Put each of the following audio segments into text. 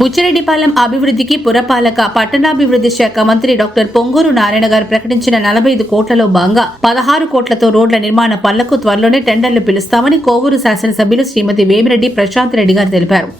బుచ్చిరెడ్డిపాలెం అభివృద్ధికి పురపాలక పట్టణాభివృద్ధి శాఖ మంత్రి డాక్టర్ పొంగూరు నారాయణ గారు ప్రకటించిన 45 కోట్లలో భాగంగా 16 కోట్లతో రోడ్ల నిర్మాణ పనులకు త్వరలోనే టెండర్లు పిలుస్తామని కోవూరు శాసనసభ్యులు శ్రీమతి వేమిరెడ్డి ప్రశాంత్ రెడ్డి గారు తెలిపారు.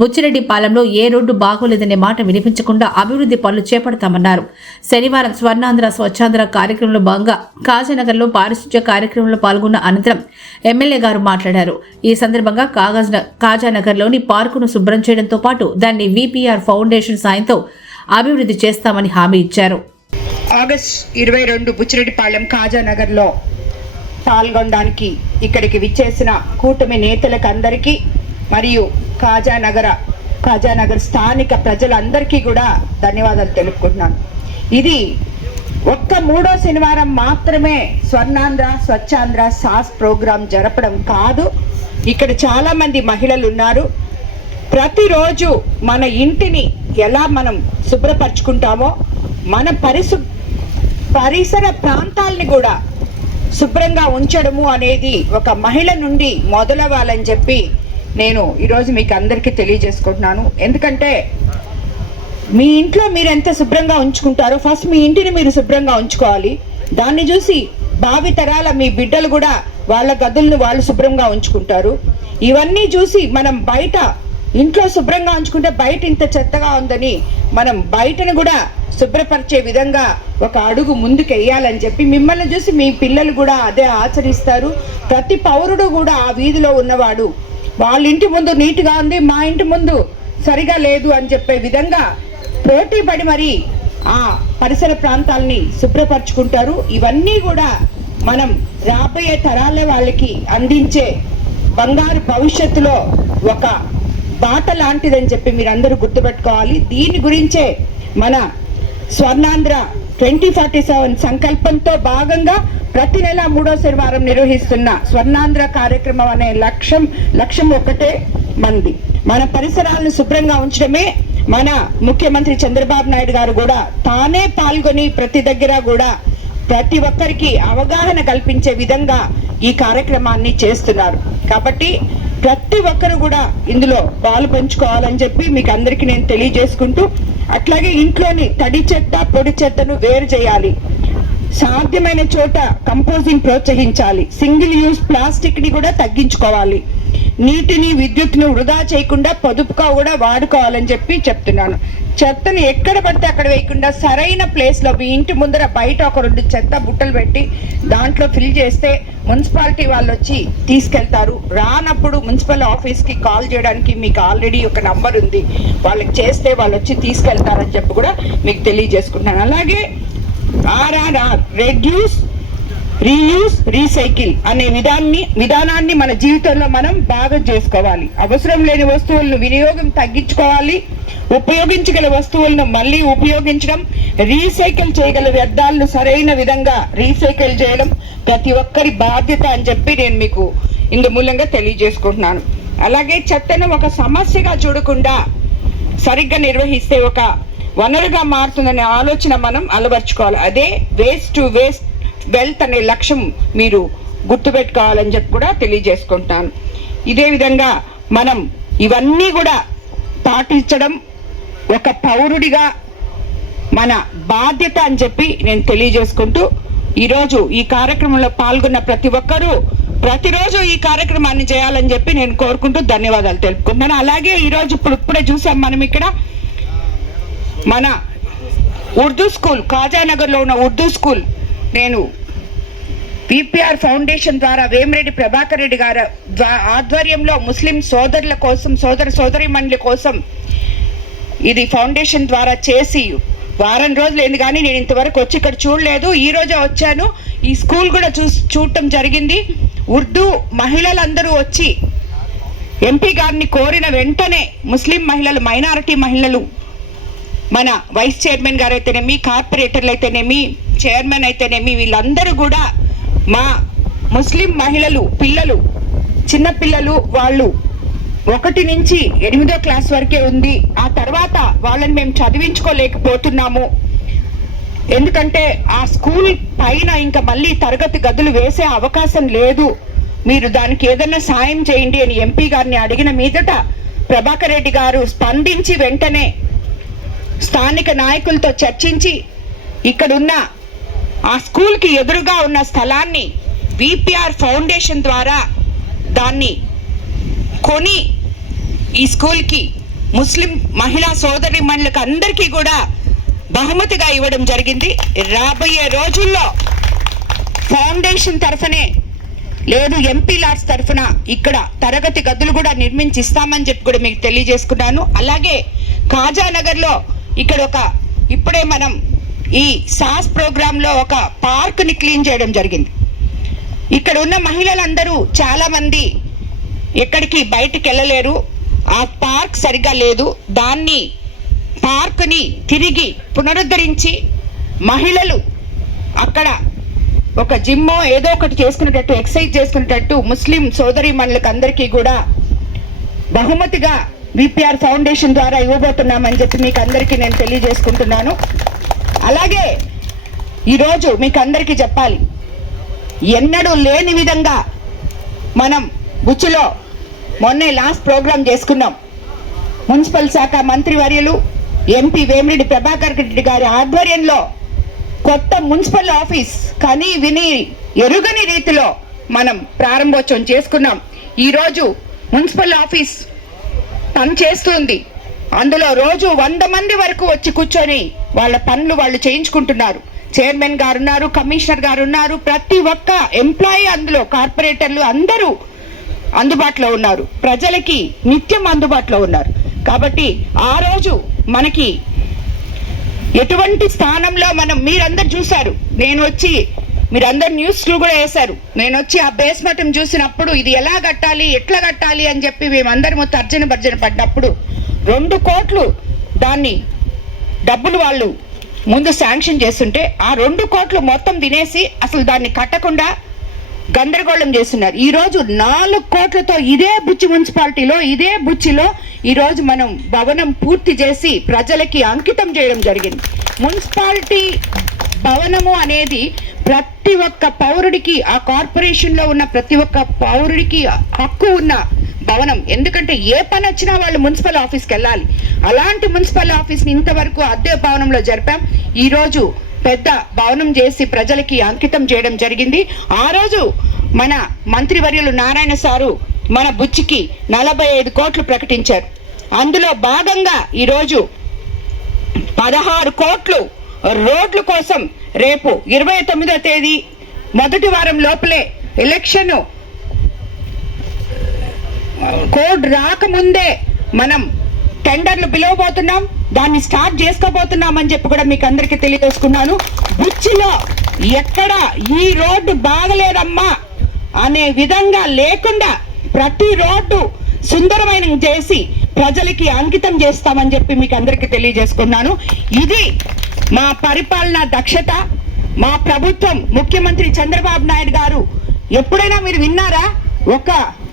బుచ్చిరెడ్డిపాలెంలో ఏ రోడ్డు బాగోలేదనే మాట వినిపించకుండా అభివృద్ధి పనులు చేపడతామన్నారు. శనివారం స్వర్ణాంధ్ర స్వచ్ఛాంధ్ర కార్యక్రమంలో భాగంగా కాజానగర్లో పారిశుధ్య కార్యక్రమంలో పాల్గొన్న అనంతరం ఎమ్మెల్యే గారు మాట్లాడారు. ఈ సందర్భంగా కాజానగర్లోని పార్కును శుభ్రం చేయడంతో పాటు దాన్ని విపిఆర్ ఫౌండేషన్ సాయంతో అభివృద్ధి చేస్తామని హామీ ఇచ్చారు. ఆగస్టు 22 బుచ్చిరెడ్డిపాలెం కాజానగర్లో పాల్గొనడానికి ఇక్కడికి విచ్చేసిన కూటమి నేతలకు అందరికీ మరియు కాజానగర్ స్థానిక ప్రజలందరికీ కూడా ధన్యవాదాలు తెలుపుకుంటున్నాను. ఇది ఒక్క 3వ శనివారం మాత్రమే స్వర్ణాంధ్ర స్వచ్ఛాంధ్ర సాస్ ప్రోగ్రాం జరపడం కాదు. ఇక్కడ చాలామంది మహిళలు ఉన్నారు. ప్రతిరోజు మన ఇంటిని ఎలా మనం శుభ్రపరచుకుంటామో మన పరిసర ప్రాంతాలని కూడా శుభ్రంగా ఉంచడము అనేది ఒక మహిళ నుండి మొదలవ్వాలని చెప్పి నేను ఈరోజు మీకు అందరికీ తెలియజేసుకుంటున్నాను. ఎందుకంటే మీ ఇంట్లో మీరు ఎంత శుభ్రంగా ఉంచుకుంటారో ఫస్ట్ మీ ఇంటిని మీరు శుభ్రంగా ఉంచుకోవాలి. దాన్ని చూసి భావి తరాల మీ బిడ్డలు కూడా వాళ్ళ గదులను వాళ్ళు శుభ్రంగా ఉంచుకుంటారు. ఇవన్నీ చూసి మనం బయట ఇంట్లో శుభ్రంగా ఉంచుకుంటే బయట ఇంత చెత్తగా ఉందని మనం బయటను కూడా శుభ్రపరిచే విధంగా ఒక అడుగు ముందుకు వేయాలని చెప్పి మిమ్మల్ని చూసి మీ పిల్లలు కూడా అదే ఆచరిస్తారు. ప్రతి పౌరుడు కూడా ఆ వీధిలో ఉన్నవాడు వాళ్ళ ఇంటి ముందు నీట్గా ఉంది, మా ఇంటి ముందు సరిగా లేదు అని చెప్పే విధంగా పోటీ పడి మరి ఆ పరిసర ప్రాంతాలని శుభ్రపరచుకుంటారు. ఇవన్నీ కూడా మనం రాబోయే తరాల వాళ్ళకి అందించే బంగారు భవిష్యత్తులో ఒక బాట లాంటిదని చెప్పి మీరందరూ గుర్తుపెట్టుకోవాలి. దీని గురించే మన స్వర్ణాంధ్ర 2047 సంకల్పంతో భాగంగా ప్రతి నెల 3వ శనివారం నిర్వహిస్తున్న స్వర్ణాంధ్ర కార్యక్రమం అనే లక్ష్యం ఒకటే మంది. మన పరిసరాలను శుభ్రంగా ఉంచడమే. మన ముఖ్యమంత్రి చంద్రబాబు నాయుడు గారు కూడా తానే పాల్గొని ప్రతి దగ్గర కూడా ప్రతి ఒక్కరికి అవగాహన కల్పించే విధంగా ఈ కార్యక్రమాన్ని చేస్తున్నారు. కాబట్టి ప్రతి ఒక్కరు కూడా ఇందులో పాలు పంచుకోవాలని చెప్పి మీకు అందరికీ నేను తెలియజేసుకుంటూ, అట్లాగే ఇంట్లోని తడి చెత్త పొడి చెత్తను వేరు చేయాలి. సాధ్యమైన చోట కంపోజింగ్ ప్రోత్సహించాలి. సింగిల్ యూజ్ ప్లాస్టిక్ ని కూడా తగ్గించుకోవాలి. నీటిని విద్యుత్ను వృధా చేయకుండా పొదుపుగా కూడా వాడుకోవాలని చెప్పి చెప్తున్నాను. చెత్తని ఎక్కడ పడితే అక్కడ వేయకుండా సరైన ప్లేస్లో మీ ఇంటి ముందర బయట ఒక 2 చెత్త బుట్టలు పెట్టి దాంట్లో ఫిల్ చేస్తే మున్సిపాలిటీ వాళ్ళు వచ్చి తీసుకెళ్తారు. రానప్పుడు మున్సిపల్ ఆఫీస్కి కాల్ చేయడానికి మీకు ఆల్రెడీ ఒక నంబర్ ఉంది, వాళ్ళకి చేస్తే వాళ్ళు వచ్చి తీసుకెళ్తారని చెప్పి కూడా మీకు తెలియజేసుకుంటున్నాను. అలాగే RRR రెడ్యూస్ రీయూస్ రీసైకిల్ అనే విధానాన్ని మన జీవితంలో మనం బాగా చేసుకోవాలి. అవసరం లేని వస్తువులను వినియోగం తగ్గించుకోవాలి. ఉపయోగించగల వస్తువులను మళ్ళీ ఉపయోగించడం, రీసైకిల్ చేయగల వ్యర్థాలను సరైన విధంగా రీసైకిల్ చేయడం ప్రతి ఒక్కరి బాధ్యత అని చెప్పి నేను మీకు ఇందు మూలంగా తెలియజేసుకుంటున్నాను. అలాగే చెత్తను ఒక సమస్యగా చూడకుండా సరిగ్గా నిర్వహిస్తే ఒక వనరుగా మారుతుందనే ఆలోచన మనం అలవర్చుకోవాలి. అదే వేస్ట్ టు వేస్ట్ వెల్త్ అనే లక్ష్యం మీరు గుర్తుపెట్టుకోవాలని చెప్పి కూడా తెలియజేసుకుంటాను. ఇదే విధంగా మనం ఇవన్నీ కూడా పాటించడం ఒక పౌరుడిగా మన బాధ్యత అని చెప్పి నేను తెలియజేసుకుంటూ, ఈరోజు ఈ కార్యక్రమంలో పాల్గొన్న ప్రతి ఒక్కరూ ప్రతిరోజు ఈ కార్యక్రమాన్ని చేయాలని చెప్పి నేను కోరుకుంటూ ధన్యవాదాలు తెలుపుకుంటున్నాను. అలాగే ఈరోజు ఇప్పుడే చూసాం మనం ఇక్కడ మన ఉర్దూ స్కూల్ కాజానగర్లో ఉన్న ఉర్దూ స్కూల్ నేను విపిఆర్ ఫౌండేషన్ ద్వారా వేమిరెడ్డి ప్రభాకర్ రెడ్డి గారి ఆధ్వర్యంలో ముస్లిం సోదరుల కోసం సోదరీమణుల కోసం ఇది ఫౌండేషన్ ద్వారా చేసి వారం రోజులు అయింది, కానీ నేను ఇంతవరకు వచ్చి ఇక్కడ చూడలేదు. ఈ రోజే వచ్చాను. ఈ స్కూల్ కూడా చూడటం జరిగింది. ఉర్దూ మహిళలందరూ వచ్చి ఎంపీ గారిని కోరిన వెంటనే ముస్లిం మహిళలు, మైనారిటీ మహిళలు, మన వైస్ చైర్మన్ గారు అయితేనేమి, కార్పొరేటర్లు అయితేనేమి, చైర్మన్ అయితేనేమి, వీళ్ళందరూ కూడా మా ముస్లిం మహిళలు పిల్లలు, చిన్నపిల్లలు వాళ్ళు 1 నుంచి 8వ క్లాస్ వరకే ఉంది. ఆ తర్వాత వాళ్ళని మేము చదివించుకోలేకపోతున్నాము. ఎందుకంటే ఆ స్కూల్ పైన ఇంకా మళ్ళీ తరగతి గదులు వేసే అవకాశం లేదు. మీరు దానికి ఏదైనా సాయం చేయండి అని ఎంపీ గారిని అడిగిన మీదట ప్రభాకర్ రెడ్డి గారు స్పందించి వెంటనే స్థానిక నాయకులతో చర్చించి ఇక్కడున్న ఆ స్కూల్కి ఎదురుగా ఉన్న స్థలాన్ని విపిఆర్ ఫౌండేషన్ ద్వారా దాన్ని కొని ఈ స్కూల్కి ముస్లిం మహిళా సోదరీమణులకు అందరికీ కూడా బహుమతిగా ఇవ్వడం జరిగింది. రాబోయే రోజుల్లో ఫౌండేషన్ తరఫునే లేదు ఎంపీ లాడ్స్ తరఫున ఇక్కడ తరగతి గదులు కూడా నిర్మించి ఇస్తామని చెప్పి కూడా మీకు తెలియజేసుకున్నాను. అలాగే కాజానగర్లో ఇక్కడ ఇప్పుడే మనం ఈ సాస్ ప్రోగ్రాంలో ఒక పార్క్ని క్లీన్ చేయడం జరిగింది. ఇక్కడ ఉన్న మహిళలందరూ చాలా మంది ఎక్కడికి బయటికి వెళ్ళలేరు, ఆ పార్క్ సరిగా లేదు. దాన్ని పార్క్ని తిరిగి పునరుద్ధరించి మహిళలు అక్కడ ఒక జిమ్మో ఏదో ఒకటి చేసుకునేటట్టు, ఎక్సర్సైజ్ చేసుకునేటట్టు ముస్లిం సోదరీమణులకు అందరికీ కూడా బహుమతిగా విపిఆర్ ఫౌండేషన్ ద్వారా ఇవ్వబోతున్నామని చెప్పి మీకు అందరికీ నేను తెలియజేసుకుంటున్నాను. అలాగే ఈరోజు మీకు అందరికీ చెప్పాలి, ఎన్నడూ లేని విధంగా మనం బుచ్చిలో మొన్నే లాస్ట్ ప్రోగ్రాం చేసుకున్నాం. మున్సిపల్ శాఖ మంత్రివర్యులు ఎంపీ వేమిరెడ్డి ప్రభాకర్ రెడ్డి గారి ఆధ్వర్యంలో కొత్త మున్సిపల్ ఆఫీస్ కని విని ఎరుగని రీతిలో మనం ప్రారంభోత్సవం చేసుకున్నాం. ఈరోజు మున్సిపల్ ఆఫీస్ పనిచేస్తుంది. అందులో రోజు 100 మంది వరకు వచ్చి కూర్చొని వాళ్ళ పనులు వాళ్ళు చేయించుకుంటున్నారు. చైర్మన్ గారు ఉన్నారు, కమిషనర్ గారు ఉన్నారు, ప్రతి ఒక్క ఎంప్లాయీ అందులో, కార్పొరేటర్లు అందరూ అందుబాటులో ఉన్నారు, ప్రజలకి నిత్యం అందుబాటులో ఉన్నారు. కాబట్టి ఆ రోజు మనకి ఎటువంటి స్థానంలో మీరందరూ చూశారు. నేను వచ్చి మీరందరు న్యూస్లు కూడా వేశారు. నేను వచ్చి ఆ బేస్మెంట్ చూసినప్పుడు ఇది ఎలా కట్టాలి, ఎట్లా కట్టాలి అని చెప్పి మేమందరం తర్జన భర్జన పడ్డప్పుడు 2 కోట్లు దాన్ని డబ్బులు వాళ్ళు ముందు శాంక్షన్ చేస్తుంటే ఆ 2 కోట్లు మొత్తం తినేసి అసలు దాన్ని కట్టకుండా గందరగోళం చేస్తున్నారు. ఈరోజు 4 కోట్లతో ఇదే బుచ్చి మున్సిపాలిటీలో, ఇదే బుచ్చిలో ఈరోజు మనం భవనం పూర్తి చేసి ప్రజలకి అంకితం చేయడం జరిగింది. మున్సిపాలిటీ భవనము అనేది ప్రతి ఒక్క పౌరుడికి, ఆ కార్పొరేషన్లో ఉన్న ప్రతి ఒక్క పౌరుడికి హక్కు ఉన్న భవనం. ఎందుకంటే ఏ పని వచ్చినా వాళ్ళు మున్సిపల్ ఆఫీస్కి వెళ్ళాలి. అలాంటి మున్సిపల్ ఆఫీస్ని ఇంతవరకు అద్దె భవనంలో జరిపాం. ఈరోజు పెద్ద భవనం చేసి ప్రజలకి అంకితం చేయడం జరిగింది. ఆ రోజు మన మంత్రివర్యులు నారాయణ సారు మన బుచ్చికి 45 కోట్లు ప్రకటించారు. అందులో భాగంగా ఈరోజు 16 కోట్లు రోడ్ల కోసం రేపు 29వ తేదీ మొదటి వారం లోపలే ఎలక్షన్ కోడ్ రాకముందే మనం టెండర్లు పిలవబోతున్నాం, దాన్ని స్టార్ట్ చేసుకోబోతున్నామని చెప్పి కూడా మీకు అందరికీ తెలియజేసుకున్నాను. బుచ్చిలో ఎక్కడ ఈ రోడ్డు బాగలేదమ్మా అనే విధంగా లేకుండా ప్రతి రోడ్డు సుందరమైన చేసి ప్రజలకి అంకితం చేస్తామని చెప్పి మీకు అందరికీ తెలియజేసుకున్నాను. ఇది మా పరిపాలన దక్షత. మా ప్రభుత్వం, ముఖ్యమంత్రి చంద్రబాబు నాయుడు గారు ఎప్పుడైనా మీరు విన్నారా? ఒక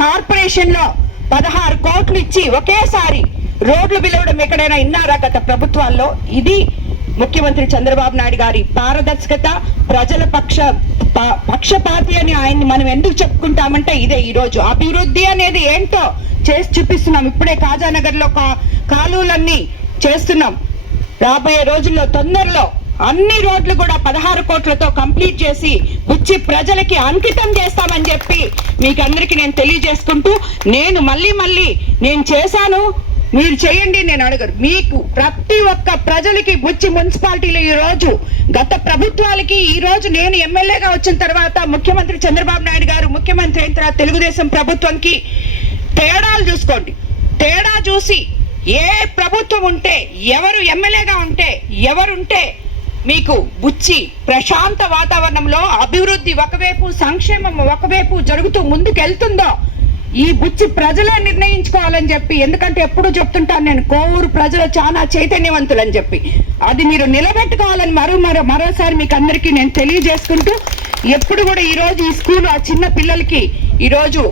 కార్పొరేషన్లో 16 కోట్లు ఇచ్చి ఒకేసారి రోడ్లు పిలవడం ఎక్కడైనా విన్నారా గత ప్రభుత్వాల్లో? ఇది ముఖ్యమంత్రి చంద్రబాబు నాయుడు గారి పారదర్శకత, ప్రజల పక్షపాతి అని ఆయన్ని మనం ఎందుకు చెప్పుకుంటామంటే ఇదే. ఈరోజు అభివృద్ధి అనేది ఏంటో చేసి చూపిస్తున్నాం. ఇప్పుడే కాజానగర్లో కాలువలన్నీ చేస్తున్నాం. రాబోయే రోజుల్లో తొందరలో అన్ని రోడ్లు కూడా 16 కోట్లతో కంప్లీట్ చేసి బుచ్చి ప్రజలకి అంకితం చేస్తామని చెప్పి మీకు అందరికీ నేను తెలియజేసుకుంటూ, నేను మళ్ళీ నేను చేశాను మీరు చేయండి నేను అడగరు. మీకు ప్రతి ఒక్క ప్రజలకి బుచ్చి మున్సిపాలిటీలో ఈ రోజు గత ప్రభుత్వాలకి ఈ రోజు నేను ఎమ్మెల్యేగా వచ్చిన తర్వాత ముఖ్యమంత్రి చంద్రబాబు నాయుడు గారు ముఖ్యమంత్రి అయిన తర్వాత తెలుగుదేశం ప్రభుత్వంకి తేడాలు చూసుకోండి. తేడా చూసి ఏ ప్రభుత్వం ఉంటే, ఎవరు ఎమ్మెల్యేగా ఉంటే, ఎవరుంటే మీకు బుచ్చి ప్రశాంత వాతావరణంలో అభివృద్ధి ఒకవైపు, సంక్షేమం ఒకవైపు జరుగుతూ ముందుకు వెళ్తుందో ఈ బుచ్చి ప్రజలే నిర్ణయించుకోవాలని చెప్పి. ఎందుకంటే ఎప్పుడు చెప్తుంటాను నేను, కోవూరు ప్రజలు చాలా చైతన్యవంతులు అని చెప్పి. అది మీరు నిలబెట్టుకోవాలని మరోసారి మీకు అందరికీ నేను తెలియజేసుకుంటూ, ఎప్పుడు కూడా ఈరోజు ఈ స్కూల్ ఆ చిన్న పిల్లలకి ఈరోజు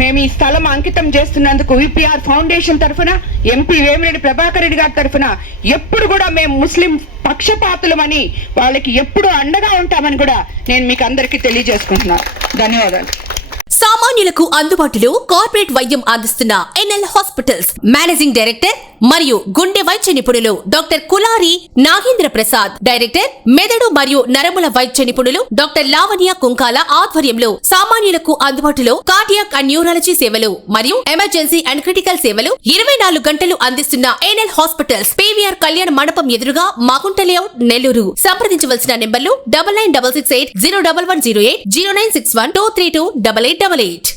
మేము ఈ స్థలం అంకితం చేస్తున్నందుకు విపిఆర్ ఫౌండేషన్ తరఫున, ఎంపీ వేమిరెడ్డి ప్రభాకర్ రెడ్డి గారి తరఫున ఎప్పుడు కూడా మేము ముస్లిం పక్షపాతులమని, వాళ్ళకి ఎప్పుడు అండగా ఉంటామని కూడా నేను మీకు అందరికీ తెలియజేసుకుంటున్నాను. ధన్యవాదాలు. సామాన్యులకు అందుబాటులో కార్పొరేట్ వైద్యం అందిస్తున్న ఎన్ఎల్ హాస్పిటల్స్ మేనేజింగ్ డైరెక్టర్ మరియు గుండె వైద్య నిపుణులు డాక్టర్ కులారి నాగేంద్ర ప్రసాద్, డైరెక్టర్ మెదడు మరియు నరముల వైద్య నిపుణులు డాక్టర్ లావణ్య కుంకాల ఆధ్వర్యంలో సామాన్యులకు అందుబాటులో కార్డియాక్ అండ్ న్యూరాలజీ సేవలు మరియు ఎమర్జెన్సీ అండ్ క్రిటికల్ సేవలు 24 గంటలు అందిస్తున్న ఎన్ఎల్ హాస్పిటల్స్ పీవీఆర్ కళ్యాణ మండపం ఎదురుగా మాగుంట లేఅవుట్, నెల్లూరు. సంప్రదించవలసిన నెంబర్లు 9966801108, 0961 2328888.